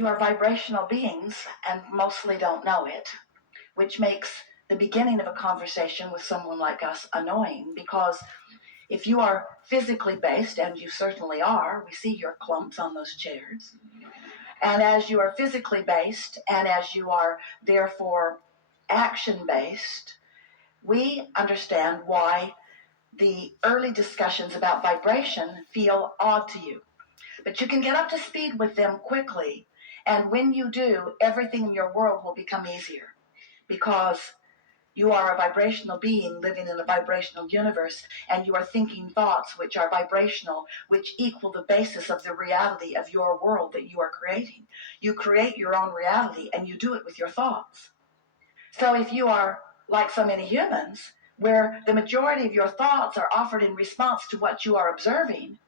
You are vibrational beings and mostly don't know it, which makes the beginning of a conversation with someone like us annoying, because if you are physically based, and you certainly are, we see your clumps on those chairs, and as you are physically based and as you are therefore action based, we understand why the early discussions about vibration feel odd to you. But you can get up to speed with them quickly, and when you do, everything in your world will become easier, because you are a vibrational being living in a vibrational universe, and you are thinking thoughts which are vibrational, which equal the basis of the reality of your world that you are creating. You create your own reality, and you do it with your thoughts. So if you are like so many humans, where the majority of your thoughts are offered in response to what you are observing,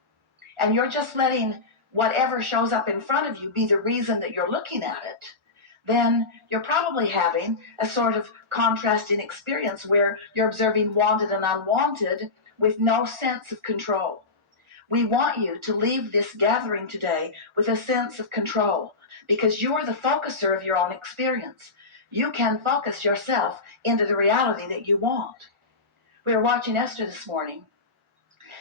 and you're just letting whatever shows up in front of you be the reason that you're looking at it, then you're probably having a sort of contrasting experience where you're observing wanted and unwanted with no sense of control. We want you to leave this gathering today with a sense of control, because you are the focuser of your own experience. You can focus yourself into the reality that you want. We were watching Esther this morning.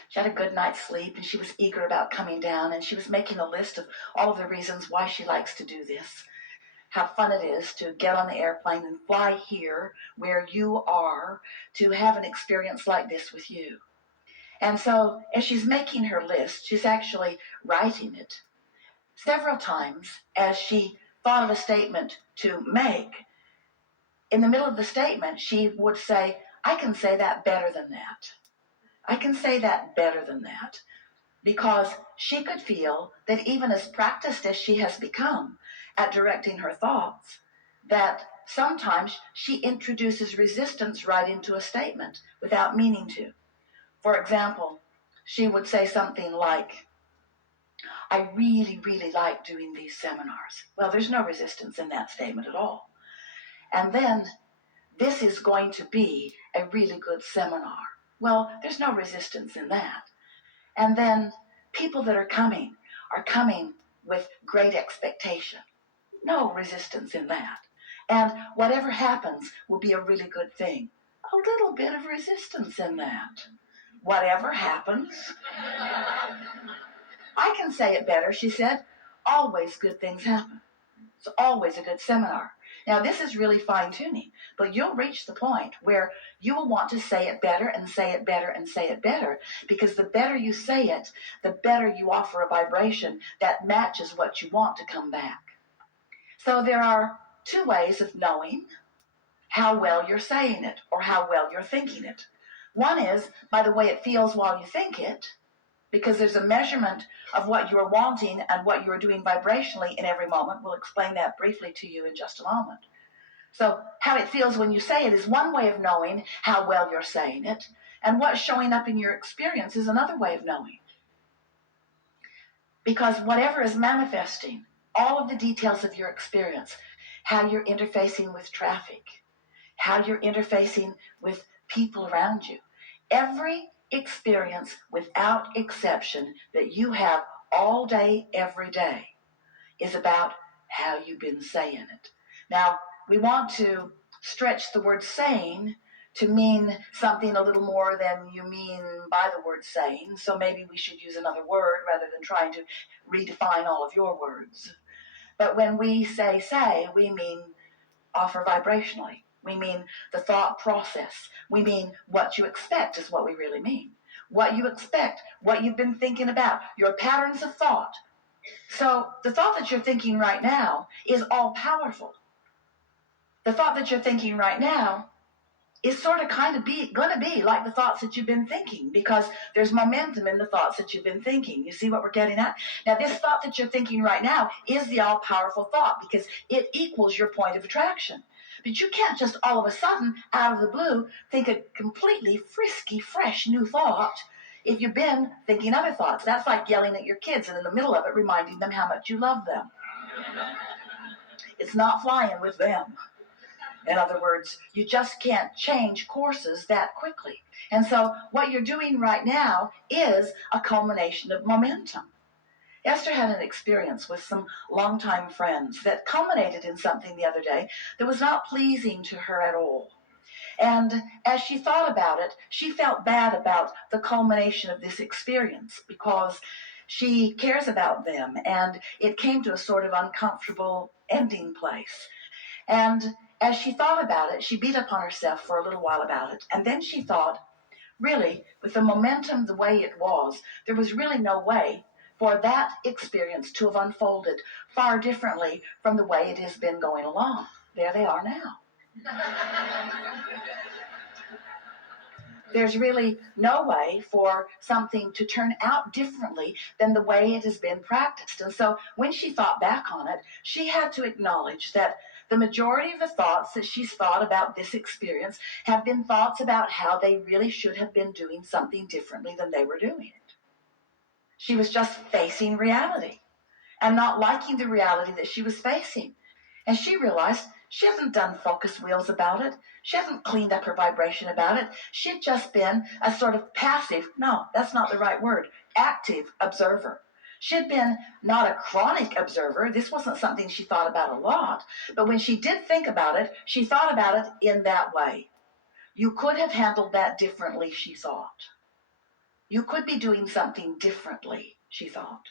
She had a good night's sleep, and she was eager about coming down, and she was making a list of all of the reasons why she likes to do this. How fun it is to get on the airplane and fly here where you are, to have an experience like this with you. And so as she's making her list, she's actually writing it. Several times as she thought of a statement to make, in the middle of the statement, she would say, I can say that better than that. I can say that better than that. Because she could feel that even as practiced as she has become at directing her thoughts, that sometimes she introduces resistance right into a statement without meaning to. For example, she would say something like, I really, really like doing these seminars. Well, there's no resistance in that statement at all. And then, this is going to be a really good seminar. Well, there's no resistance in that. And then, people that are coming with great expectation. No resistance in that. And whatever happens will be a really good thing. A little bit of resistance in that. Whatever happens. I can say it better, she said. Always good things happen. It's always a good seminar. Now, this is really fine-tuning, but you'll reach the point where you will want to say it better and say it better and say it better, because the better you say it, the better you offer a vibration that matches what you want to come back. So there are two ways of knowing how well you're saying it or how well you're thinking it. One is by the way it feels while you think it, because there's a measurement of what you're wanting and what you're doing vibrationally in every moment. We'll explain that briefly to you in just a moment. So how it feels when you say it is one way of knowing how well you're saying it, and what's showing up in your experience is another way of knowing. Because whatever is manifesting, all of the details of your experience, how you're interfacing with traffic, how you're interfacing with people around you, every experience without exception that you have all day, every day, is about how you've been saying it. Now, we want to stretch the word saying to mean something a little more than you mean by the word saying, so maybe we should use another word rather than trying to redefine all of your words. But when we say, we mean offer vibrationally. We mean the thought process. We mean what you expect is what we really mean. What you expect, what you've been thinking about, your patterns of thought. So the thought that you're thinking right now is all powerful. The thought that you're thinking right now is sort of going to be like the thoughts that you've been thinking, because there's momentum in the thoughts that you've been thinking. You see what we're getting at? Now, this thought that you're thinking right now is the all-powerful thought, because it equals your point of attraction. But you can't just all of a sudden, out of the blue, think a completely frisky, fresh new thought if you've been thinking other thoughts. That's like yelling at your kids and in the middle of it reminding them how much you love them. It's not flying with them. In other words, you just can't change courses that quickly. And so what you're doing right now is a culmination of momentum. Esther had an experience with some longtime friends that culminated in something the other day that was not pleasing to her at all. And as she thought about it, she felt bad about the culmination of this experience because she cares about them, and it came to a sort of uncomfortable ending place. And as she thought about it, she beat up on herself for a little while about it, and then she thought, really, with the momentum the way it was, there was really no way for that experience to have unfolded far differently from the way it has been going along. There they are now. There's really no way for something to turn out differently than the way it has been practiced. And so when she thought back on it, she had to acknowledge that the majority of the thoughts that she's thought about this experience have been thoughts about how they really should have been doing something differently than they were doing it. She was just facing reality and not liking the reality that she was facing. And she realized she hasn't done focus wheels about it. She hasn't cleaned up her vibration about it. She'd just been a sort of passive, no, that's not the right word, active observer. She'd been not a chronic observer. This wasn't something she thought about a lot. But when she did think about it, she thought about it in that way. You could have handled that differently, she thought. You could be doing something differently, she thought.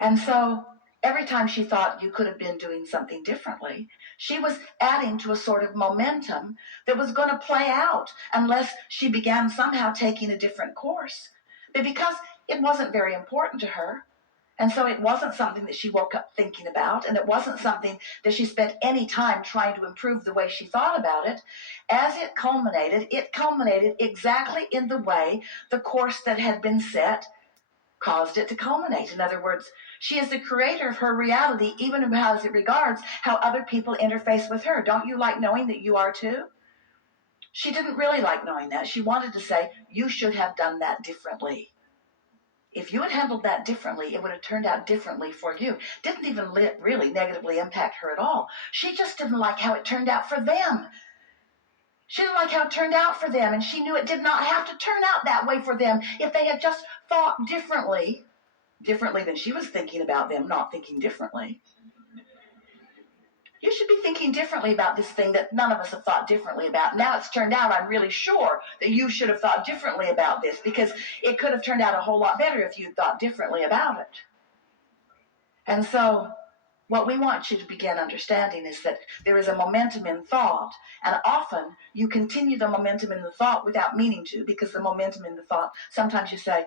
And so every time she thought you could have been doing something differently, she was adding to a sort of momentum that was going to play out unless she began somehow taking a different course. But because it wasn't very important to her, and so it wasn't something that she woke up thinking about, and it wasn't something that she spent any time trying to improve the way she thought about it, as it culminated exactly in the way the course that had been set caused it to culminate. In other words, she is the creator of her reality, even as it regards how other people interface with her. Don't you like knowing that you are too? She didn't really like knowing that. She wanted to say, you should have done that differently. If you had handled that differently, it would have turned out differently for you. Didn't even really negatively impact her at all. She just didn't like how it turned out for them. She didn't like how it turned out for them, and she knew it did not have to turn out that way for them if they had just thought differently than she was thinking about them not thinking differently. You should be thinking differently about this thing that none of us have thought differently about. Now it's turned out, I'm really sure that you should have thought differently about this, because it could have turned out a whole lot better if you'd thought differently about it. And so what we want you to begin understanding is that there is a momentum in thought, and often you continue the momentum in the thought without meaning to, because the momentum in the thought, sometimes you say,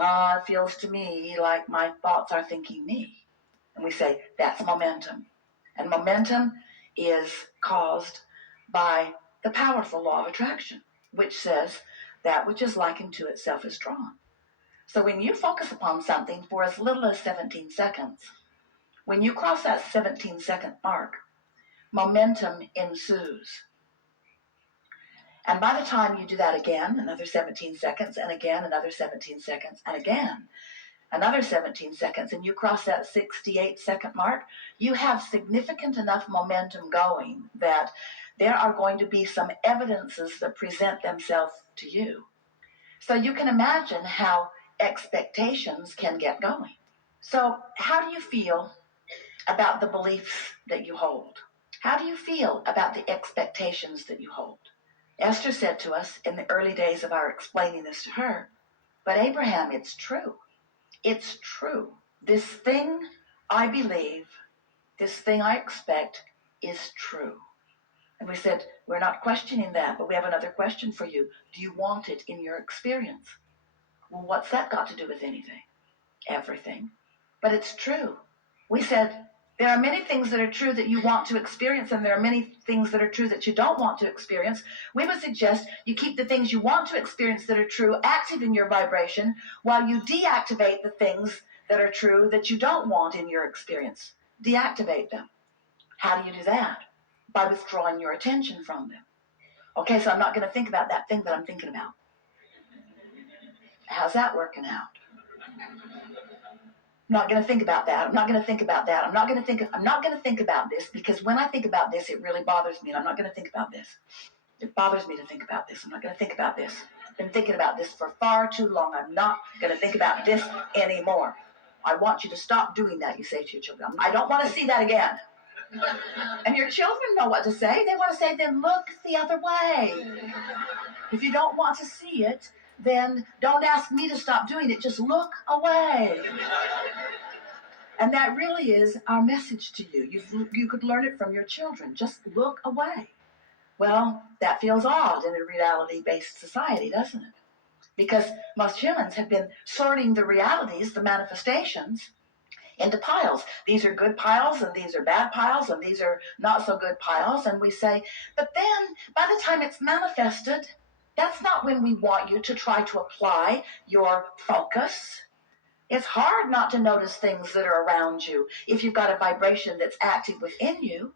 it feels to me like my thoughts are thinking me. And we say, that's momentum. And momentum is caused by the powerful law of attraction, which says that which is likened to itself is drawn. So when you focus upon something for as little as 17 seconds, when you cross that 17-second mark, momentum ensues. And by the time you do that again, another 17 seconds, and again, another 17 seconds, and again, another 17 seconds, and you cross that 68-second mark, you have significant enough momentum going that there are going to be some evidences that present themselves to you. So you can imagine how expectations can get going. So how do you feel about the beliefs that you hold? How do you feel about the expectations that you hold? Esther said to us in the early days of our explaining this to her, but Abraham, it's true. It's true. This thing I believe, this thing I expect is true. And we said, we're not questioning that, but we have another question for you. Do you want it in your experience? Well, what's that got to do with anything? Everything. But it's true. We said, there are many things that are true that you want to experience, and there are many things that are true that you don't want to experience. We would suggest you keep the things you want to experience that are true active in your vibration, while you deactivate the things that are true that you don't want in your experience. Deactivate them. How do you do that? By withdrawing your attention from them. Okay, so I'm not going to think about that thing that I'm thinking about. How's that working out? I'm not going to think about that. I'm not going to think about that. I'm not going to think about this, because when I think about this, it really bothers me, and I'm not going to think about this. It bothers me to think about this. I'm not going to think about this. I've been thinking about this for far too long. I'm not going to think about this anymore. I want you to stop doing that, you say to your children. I don't want to see that again. And your children know what to say. They want to say, then look the other way. If you don't want to see it, then don't ask me to stop doing it. Just look away. And that really is our message to you. You could learn it from your children. Just look away. Well, that feels odd in a reality-based society, doesn't it? Because most humans have been sorting the realities, the manifestations, into piles. These are good piles, and these are bad piles, and these are not so good piles. And we say, but then by the time it's manifested, that's not when we want you to try to apply your focus. It's hard not to notice things that are around you if you've got a vibration that's active within you.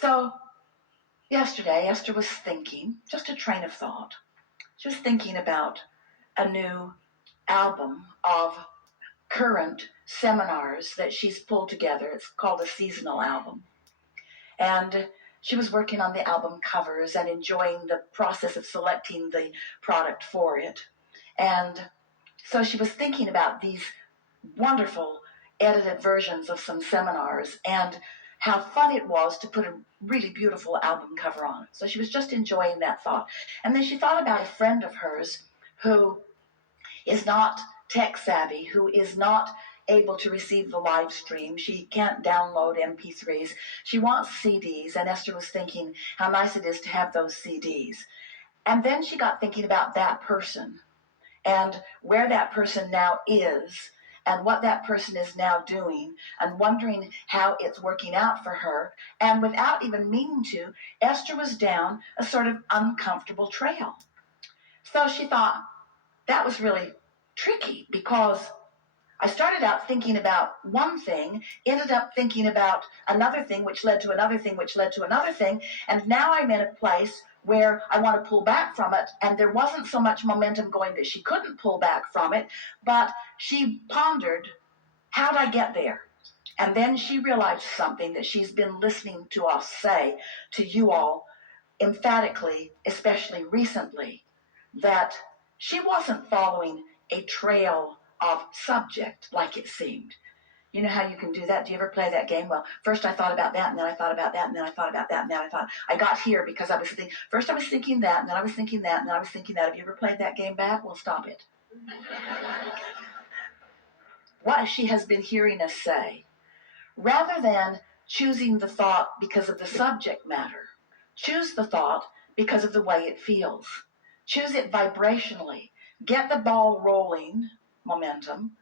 So yesterday, Esther was thinking, just a train of thought. She was thinking about a new album of current seminars that she's pulled together. It's called a seasonal album. And she was working on the album covers and enjoying the process of selecting the product for it. And so she was thinking about these wonderful edited versions of some seminars and how fun it was to put a really beautiful album cover on it. So she was just enjoying that thought. And then she thought about a friend of hers who is not tech savvy, who is not able to receive the live stream. She can't download MP3s. She wants CDs, and Esther was thinking how nice it is to have those CDs. And then she got thinking about that person and where that person now is and what that person is now doing and wondering how it's working out for her. And without even meaning to, Esther was down a sort of uncomfortable trail. So she thought, that was really tricky because I started out thinking about one thing, ended up thinking about another thing, which led to another thing, which led to another thing, and now I'm in a place where I want to pull back from it, and there wasn't so much momentum going that she couldn't pull back from it, but she pondered, how'd I get there? And then she realized something that she's been listening to us say to you all emphatically, especially recently, that she wasn't following a trail of subject like it seemed. You know how you can do that? Do you ever play that game? Well, first I thought about that, and then I thought about that, and then I thought about that, and then I thought, I got here because I was thinking, first I was thinking that, and then I was thinking that, and then I was thinking that. Have you ever played that game back? Well, stop it. What she has been hearing us say, rather than choosing the thought because of the subject matter, choose the thought because of the way it feels. Choose it vibrationally. Get the ball rolling, momentum,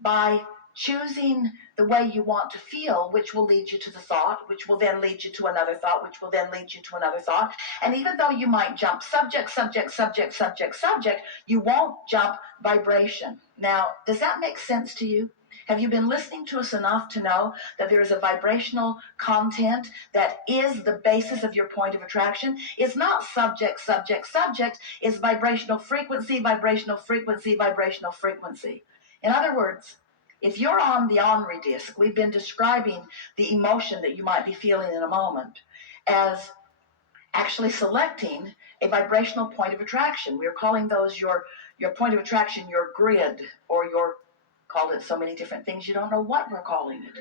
by choosing the way you want to feel, which will lead you to the thought, which will then lead you to another thought, which will then lead you to another thought. And even though you might jump subject, subject, subject, subject, subject, you won't jump vibration. Now, does that make sense to you? Have you been listening to us enough to know that there is a vibrational content that is the basis of your point of attraction? It's not subject, subject, subject. It's vibrational frequency, vibrational frequency, vibrational frequency. In other words, if you're on the Henri disc, we've been describing the emotion that you might be feeling in a moment as actually selecting a vibrational point of attraction. We're calling those your point of attraction, your grid, or your, called it so many different things, you don't know what we're calling it.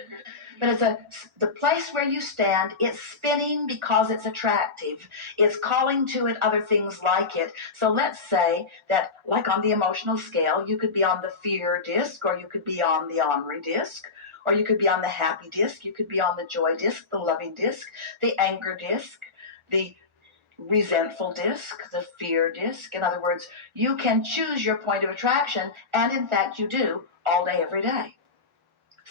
But it's the place where you stand. It's spinning because it's attractive. It's calling to it other things like it. So let's say that, like on the emotional scale, you could be on the fear disc, or you could be on the Henri disc, or you could be on the happy disc, you could be on the joy disc, the loving disc, the anger disc, the resentful disc, the fear disc. In other words, you can choose your point of attraction, and in fact you do, all day, every day.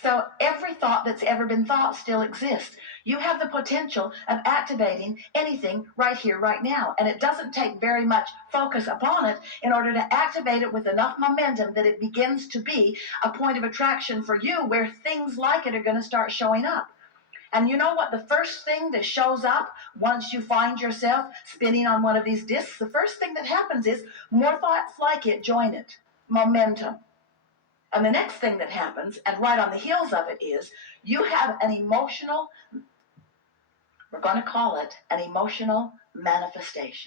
So every thought that's ever been thought still exists. You have the potential of activating anything right here, right now. And it doesn't take very much focus upon it in order to activate it with enough momentum that it begins to be a point of attraction for you where things like it are going to start showing up. And you know what? The first thing that shows up once you find yourself spinning on one of these discs, the first thing that happens is more thoughts like it join it. Momentum. And the next thing that happens, and right on the heels of it, is you have an emotional, we're going to call it an emotional manifestation.